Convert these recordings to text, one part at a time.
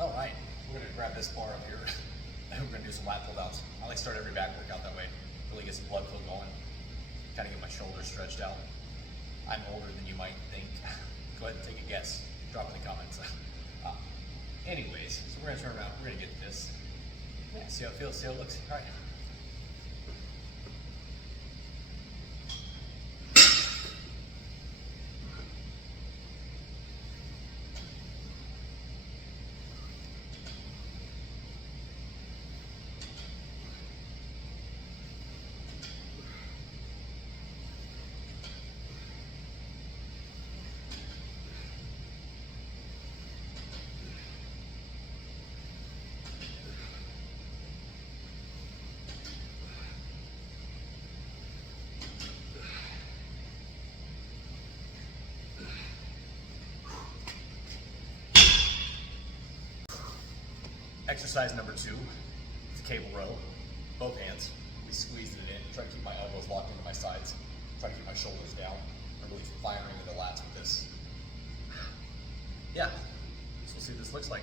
All right, we're gonna grab this bar up here and we're gonna do some lat pull downs. I like to start every back workout that way. Really get some blood flow going, kind of get my shoulders stretched out. I'm older than you might think. Go ahead and take a guess. Drop in the comments. Anyways, so we're gonna turn around. We're gonna get to this. Yeah, see how it feels, see how it looks. All right. Exercise number 2, it's a cable row, both hands. We squeezed it in, try to keep my elbows locked into my sides, try to keep my shoulders down. I'm really firing into the lats with this. Yeah, so we'll see what this looks like.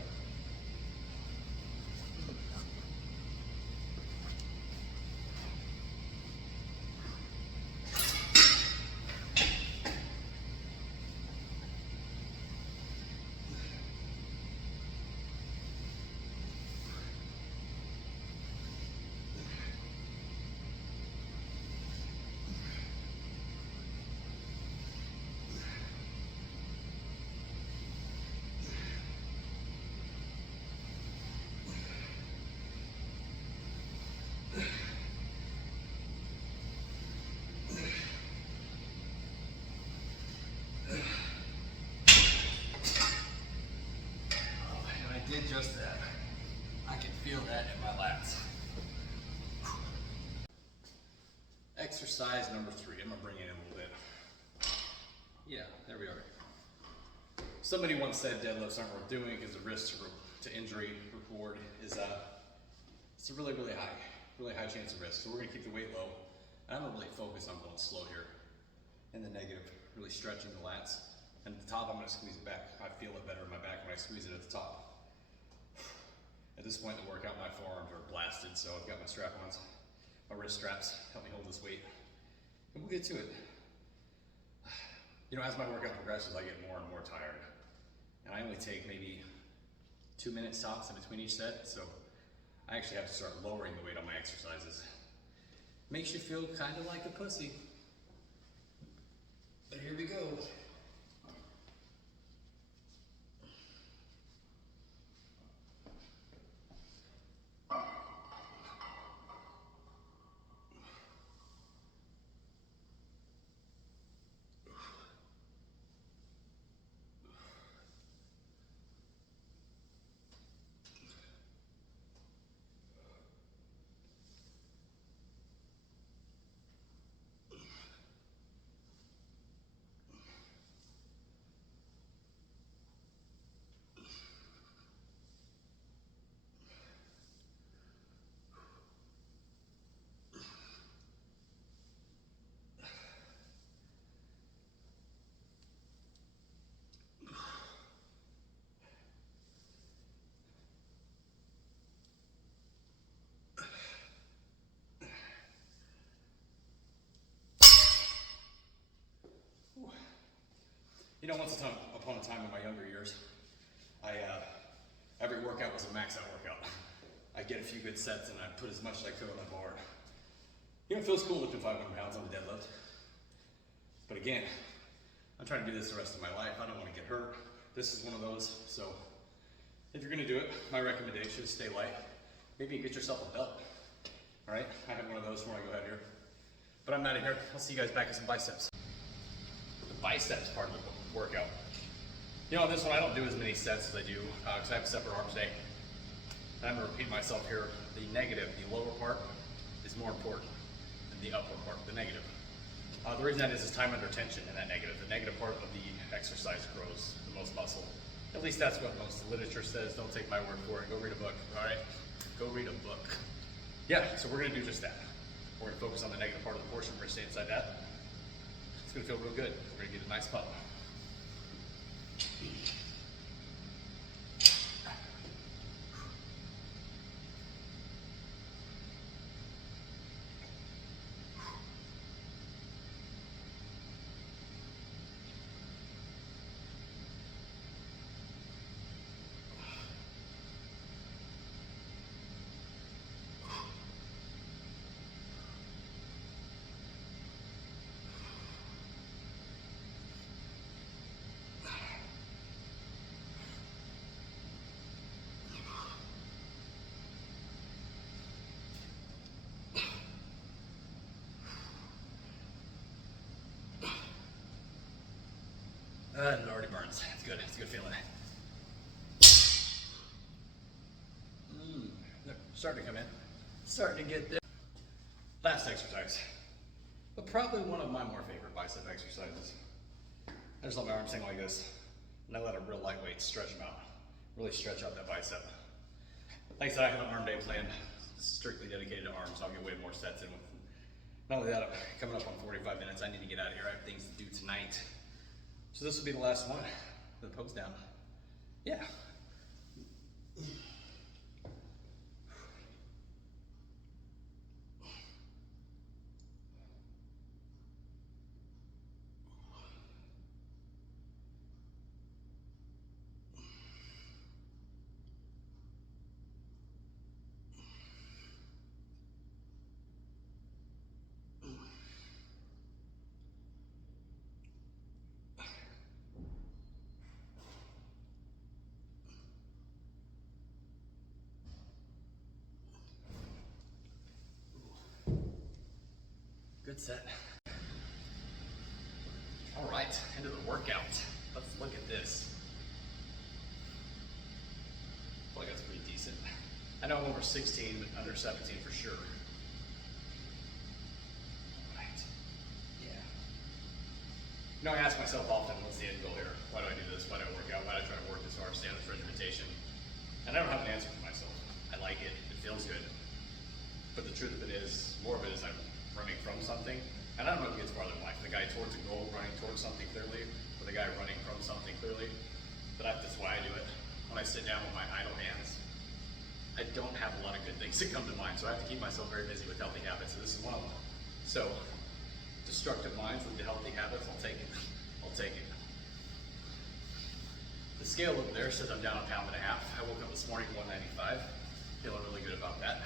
Did just that. I can feel that in my lats. Exercise number 3. I'm gonna bring it in a little bit. Yeah, there we are. Somebody once said deadlifts aren't worth doing because the risk to injury reward is it's a really high chance of risk. So we're gonna keep the weight low. And I'm gonna really focus on going slow here. In the negative, really stretching the lats. And at the top, I'm gonna squeeze it back. I feel it better in my back when I squeeze it at the top. At this point in the workout, my forearms are blasted, so I've got my strap-ons, my wrist straps, help me hold this weight, and we'll get to it. You know, as my workout progresses, I get more and more tired, and I only take maybe 2 minutes tops in between each set, so I actually have to start lowering the weight on my exercises. Makes you feel kind of like a pussy, but here we go. You know, once upon a time in my younger years, every workout was a max out workout. I'd get a few good sets and I'd put as much as I could on the bar. You know, it feels cool lifting 500 pounds on the deadlift. But again, I'm trying to do this the rest of my life. I don't want to get hurt. This is one of those. So if you're gonna do it, my recommendation is stay light. Maybe get yourself a belt. All right, I have one of those before I go ahead here. But I'm out of here. I'll see you guys back at some biceps. The biceps part of the workout. You know, on this one I don't do as many sets as I do because I have separate arms day. And I'm gonna repeat myself here. The negative, the lower part, is more important than the upper part, the negative. The reason that is time under tension in that negative. The negative part of the exercise grows the most muscle. At least that's what most of the literature says. Don't take my word for it. Go read a book, all right? Go read a book. Yeah, so we're gonna do just that. We're gonna focus on the negative part of the portion. We're gonna stay inside that. It's gonna feel real good. We're gonna get a nice pump. And it already burns. It's good. It's a good feeling. They're starting to come in. Starting to get there. Last exercise, but probably one of my more favorite bicep exercises. I just let my arms hang like this, and I let a real lightweight stretch them out. Really stretch out that bicep. Like I said, I have an arm day plan strictly dedicated to arms, so I'll get way more sets in with. Not only that, I'm coming up on 45 minutes. I need to get out of here. I have things to do tonight. So this will be the last one. The pose down. Yeah. Good set. All right, into the workout. Let's look at this. I feel like that's pretty decent. I know I'm over 16, but under 17 for sure. All right. Yeah. You know, I ask myself often, what's the end goal here? Why do I do this? Why do I work out? Why do I try to work this hard, stay on this regimentation? And I don't have an answer for myself. I like it. It feels good. But the truth of it is, more of it is I'm running from something. And I don't know if it gets farther in life. The guy towards a goal, running towards something clearly, or the guy running from something clearly. But that's why I do it. When I sit down with my idle hands, I don't have a lot of good things that come to mind. So I have to keep myself very busy with healthy habits. And this is one of them. So, destructive minds lead to healthy habits. I'll take it. I'll take it. The scale over there says I'm down 1.5 pounds. I woke up this morning 195. Feeling really good about that.